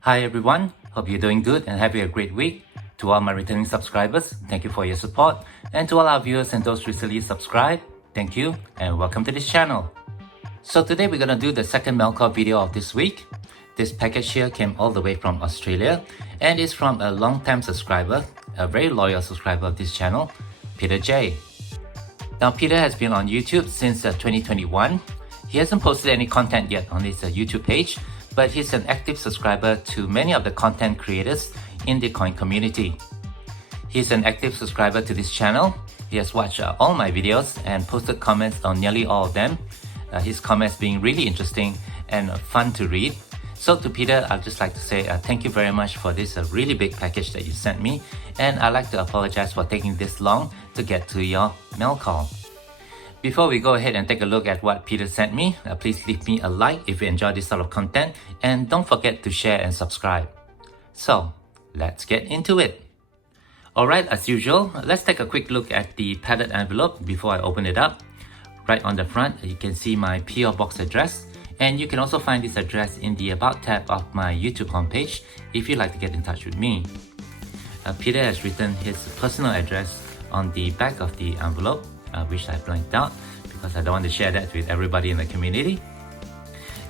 Hi everyone, hope you're doing good and having a great week. To all my returning subscribers, thank you for your support. And to all our viewers and those recently subscribed, thank you and welcome to this channel. So today we're gonna do the second MailCall video of this week. This package here came all the way from Australia and is from a long-time subscriber, a very loyal subscriber of this channel, Peter J. Now Peter has been on YouTube since 2021. He hasn't posted any content yet on his YouTube page, but he's an active subscriber to many of the content creators in the coin community. He's an active subscriber to this channel. He has watched all my videos and posted comments on nearly all of them. His comments being really interesting and fun to read. So to Peter, I'd just like to say thank you very much for this really big package that you sent me, and I'd like to apologize for taking this long to get to your mail call. Before we go ahead and take a look at what Peter sent me, please leave me a like if you enjoy this sort of content, and don't forget to share and subscribe. So let's get into it. Alright, as usual, let's take a quick look at the padded envelope before I open it up. Right on the front, you can see my PO box address, and you can also find this address in the About tab of my YouTube homepage if you'd like to get in touch with me. Peter has written his personal address on the back of the envelope, which I blanked out because I don't want to share that with everybody in the community.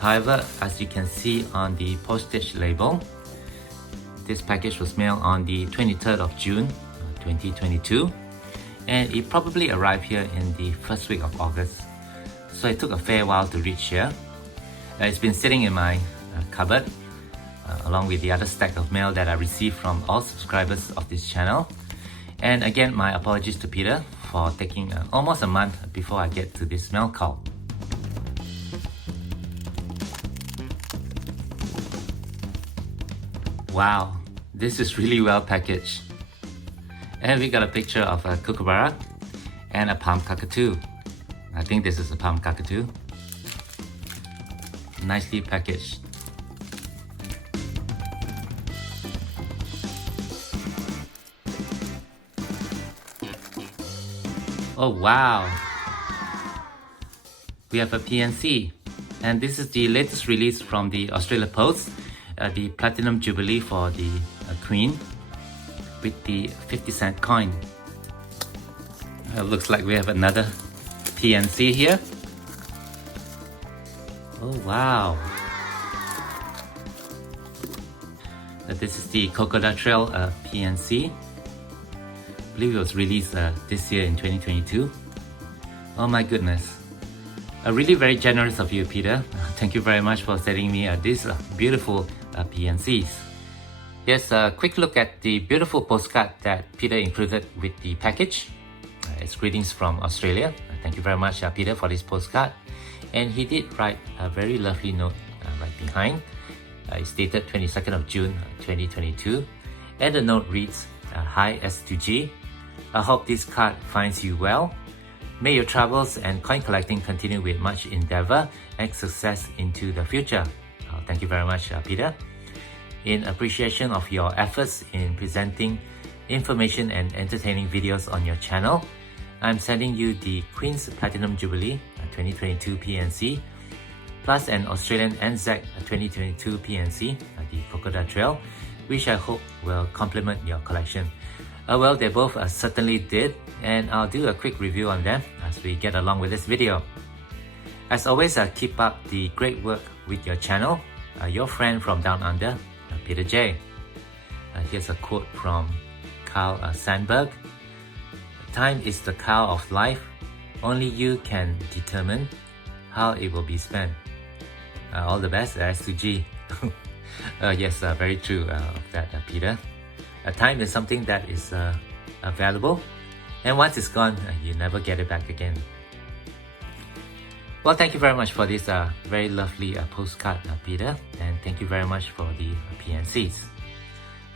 However, as you can see on the postage label, this package was mailed on the 23rd of June 2022, and it probably arrived here in the first week of August. So it took a fair while to reach here. It's been sitting in my cupboard along with the other stack of mail that I received from all subscribers of this channel. And again, my apologies to Peter for taking almost a month before I get to this mail call. Wow, this is really well packaged. And we got a picture of a kookaburra and a palm cockatoo. I think this is a palm cockatoo. Nicely packaged. Oh wow! We have a PNC, and this is the latest release from the Australia Post, the Platinum Jubilee for the Queen with the 50-cent coin. Looks like we have another PNC here. Oh wow! This is the Kokoda Trail PNC. I believe it was released this year in 2022. Oh my goodness. Really very generous of you, Peter. Thank you very much for sending me these beautiful PNCs. Here's a quick look at the beautiful postcard that Peter included with the package. It's greetings from Australia. Thank you very much, Peter, for this postcard. And he did write a very lovely note right behind. It's dated 22nd of June 2022. And the note reads, Hi S2G. I hope this card finds you well. May your travels and coin collecting continue with much endeavor and success into the future. Thank you very much, Peter. In appreciation of your efforts in presenting information and entertaining videos on your channel, I'm sending you the Queen's Platinum Jubilee 2022 PNC, plus an Australian NZ 2022 PNC, the Kokoda Trail, which I hope will complement your collection. Well, they both certainly did, and I'll do a quick review on them as we get along with this video. As always, keep up the great work with your channel. Your friend from down under, Peter J. Here's a quote from Carl Sandburg. Time is the cow of life. Only you can determine how it will be spent. All the best, S2G. Yes, very true of that, Peter. Time is something that is valuable, and once it's gone, you never get it back again. Well, thank you very much for this very lovely postcard, Peter, and thank you very much for the PNCs.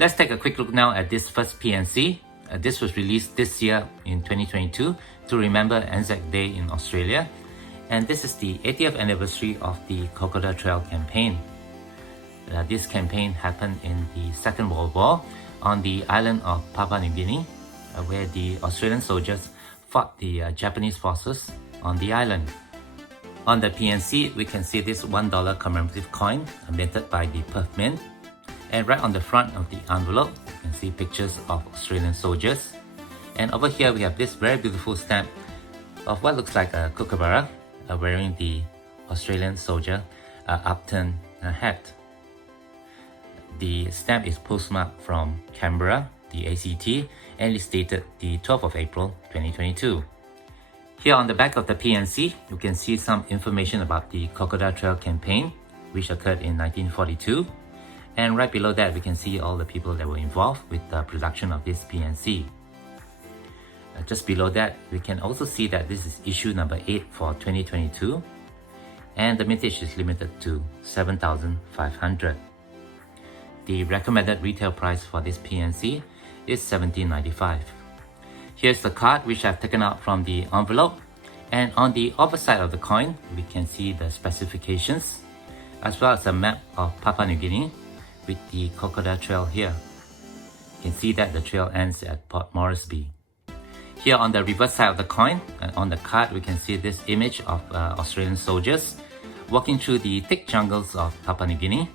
Let's take a quick look now at this first PNC. This was released this year in 2022 to remember Anzac Day in Australia, and this is the 80th anniversary of the Kokoda Trail campaign. This campaign happened in the Second World War on the island of Papua New Guinea, where the Australian soldiers fought the Japanese forces on the island. On the PNC, we can see this $1 commemorative coin minted by the Perth Mint. And right on the front of the envelope, you can see pictures of Australian soldiers. And over here, we have this very beautiful stamp of what looks like a kookaburra wearing the Australian soldier upturned hat. The stamp is postmarked from Canberra, the ACT, and is dated the 12th of April 2022. Here on the back of the PNC, you can see some information about the Kokoda Trail campaign, which occurred in 1942. And right below that, we can see all the people that were involved with the production of this PNC. Just below that, we can also see that this is issue number 8 for 2022. And the mintage is limited to 7,500. The recommended retail price for this PNC is $17.95. Here's the card which I've taken out from the envelope, and on the upper side of the coin we can see the specifications as well as a map of Papua New Guinea with the Kokoda Trail here. You can see that the trail ends at Port Moresby. Here on the reverse side of the coin, on the card we can see this image of Australian soldiers walking through the thick jungles of Papua New Guinea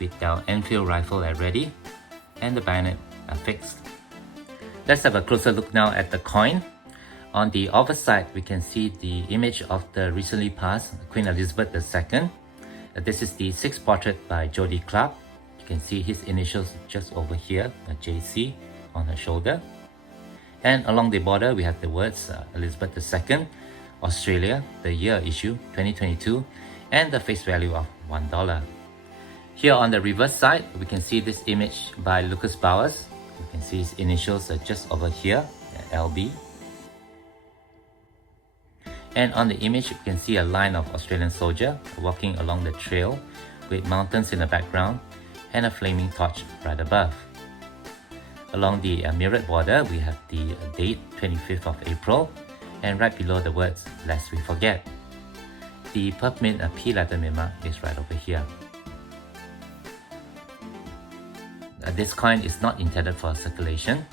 with their Enfield rifle at ready and the bayonet fixed. Let's have a closer look now at the coin. On the other side, we can see the image of the recently passed Queen Elizabeth II. This is the 6th portrait by Jody Clark. You can see his initials just over here, JC, on her shoulder. And along the border, we have the words Elizabeth II, Australia, the year issue 2022, and the face value of $1. Here on the reverse side, we can see this image by Lucas Bowers. You can see his initials are just over here, LB. And on the image, you can see a line of Australian soldier walking along the trail with mountains in the background and a flaming torch right above. Along the mirrored border, we have the date 25th of April, and right below the words, lest we forget. The Perth Mint P letter memo is right over here. This coin is not intended for circulation,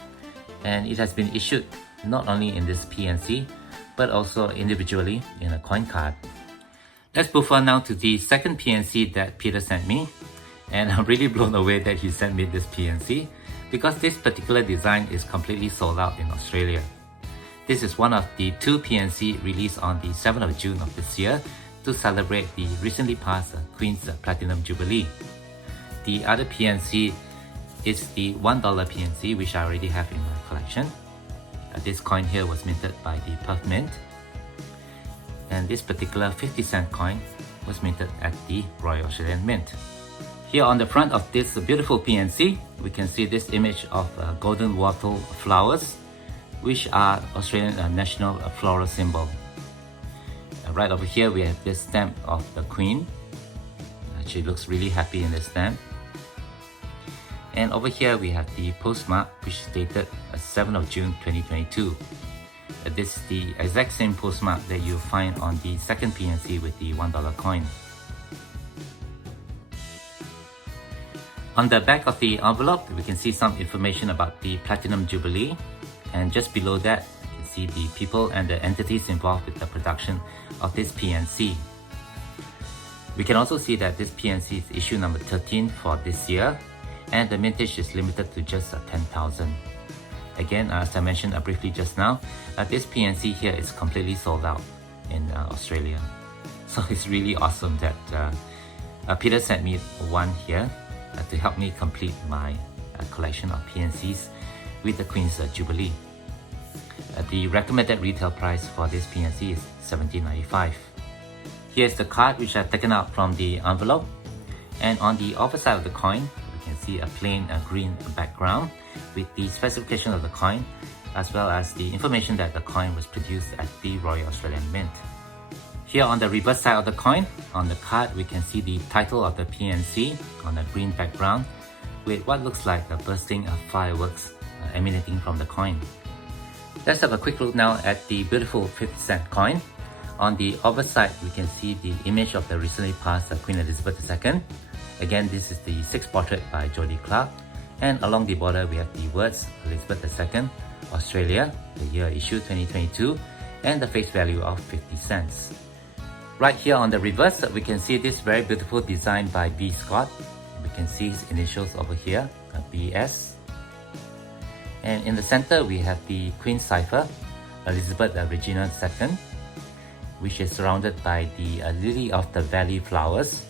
and it has been issued not only in this PNC but also individually in a coin card. Let's move on now to the second PNC that Peter sent me, and I'm really blown away that he sent me this PNC because this particular design is completely sold out in Australia. This is one of the 2 PNC released on the 7th of June of this year to celebrate the recently passed Queen's Platinum Jubilee. The other PNC is the $1 PNC, which I already have in my collection. This coin here was minted by the Perth Mint, and this particular 50-cent coin was minted at the Royal Australian Mint. Here on the front of this beautiful PNC, we can see this image of golden wattle flowers, which are Australian national floral symbol. Right over here we have this stamp of the Queen. She looks really happy in this stamp. And over here we have the postmark, which is dated 7th of June 2022. This is the exact same postmark that you'll find on the second PNC with the $1 coin. On the back of the envelope, we can see some information about the Platinum Jubilee, and just below that, you can see the people and the entities involved with the production of this PNC. We can also see that this PNC is issue number 13 for this year, and the mintage is limited to just 10,000. Again, as I mentioned briefly just now, this PNC here is completely sold out in Australia. So it's really awesome that Peter sent me one here to help me complete my collection of PNCs with the Queen's Jubilee. The recommended retail price for this PNC is $17.95. Here's the card which I've taken out from the envelope, and on the other side of the coin, you can see a plain green background with the specification of the coin, as well as the information that the coin was produced at the Royal Australian Mint. Here on the reverse side of the coin, on the card, we can see the title of the PNC on a green background with what looks like a bursting of fireworks emanating from the coin. Let's have a quick look now at the beautiful 50-cent coin. On the other side, we can see the image of the recently passed Queen Elizabeth II. Again, this is the 6th portrait by Jody Clark, and along the border we have the words Elizabeth II, Australia, the year issue 2022, and the face value of 50 cents. Right here on the reverse, we can see this very beautiful design by B. Scott. We can see his initials over here, BS. And in the center, we have the Queen cipher, Elizabeth Regina II, which is surrounded by the lily of the valley flowers,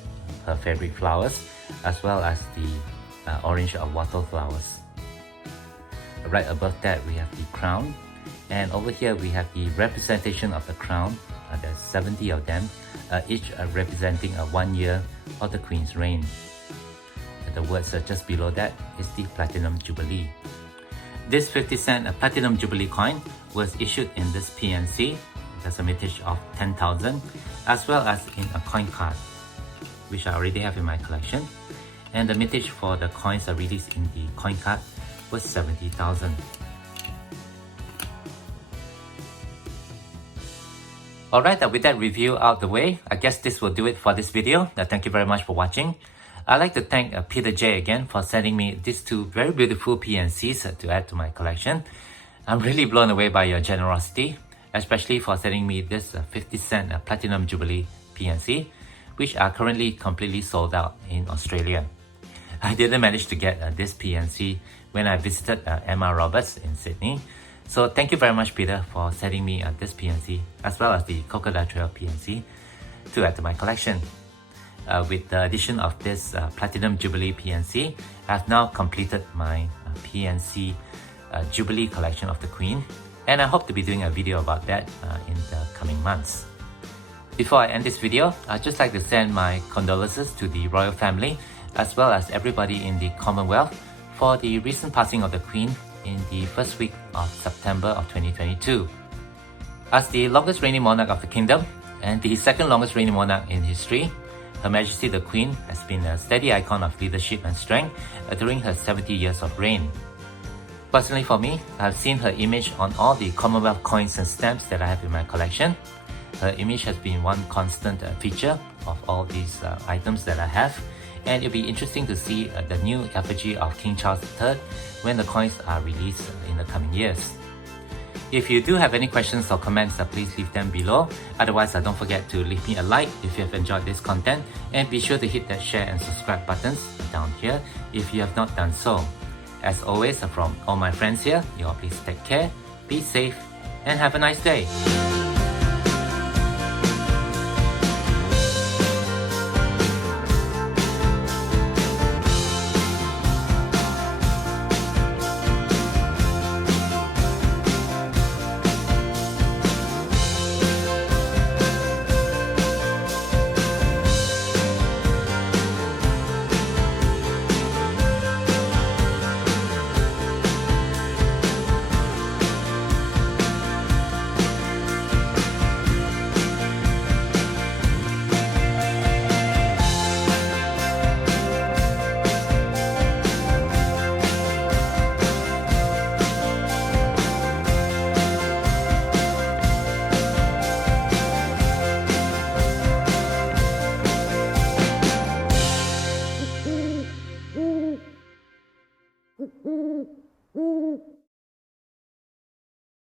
her favorite flowers, as well as the orange wattle flowers. Right above that, we have the crown, and over here we have the representation of the crown. There's 70 of them, each representing 1 year of the Queen's reign. And the words just below that is the Platinum Jubilee. This 50-cent Platinum Jubilee coin was issued in this PNC. There's a metage of 10,000, as well as in a coin card, which I already have in my collection. And the metage for the coins released in the coin card was 70,000. Alright, with that review out the way, I guess this will do it for this video. Thank you very much for watching. I'd like to thank Peter J again for sending me these two very beautiful PNCs to add to my collection. I'm really blown away by your generosity, especially for sending me this 50-cent Platinum Jubilee PNC, which are currently completely sold out in Australia. I didn't manage to get this PNC when I visited Emma Roberts in Sydney. So thank you very much, Peter, for sending me this PNC, as well as the Kokoda Trail PNC, to add to my collection. With the addition of this Platinum Jubilee PNC, I've now completed my PNC Jubilee collection of the Queen, and I hope to be doing a video about that in the coming months. Before I end this video, I'd just like to send my condolences to the royal family, as well as everybody in the Commonwealth, for the recent passing of the Queen in the first week of September of 2022. As the longest reigning monarch of the kingdom and the second longest reigning monarch in history, Her Majesty the Queen has been a steady icon of leadership and strength during her 70 years of reign. Personally for me, I've seen her image on all the Commonwealth coins and stamps that I have in my collection. Her image has been one constant feature of all these items that I have, and it'll be interesting to see the new effigy of King Charles III when the coins are released in the coming years. If you do have any questions or comments, please leave them below. Otherwise, don't forget to leave me a like if you have enjoyed this content, and be sure to hit that share and subscribe buttons down here if you have not done so. As always, from all my friends here, you all please take care, be safe, and have a nice day.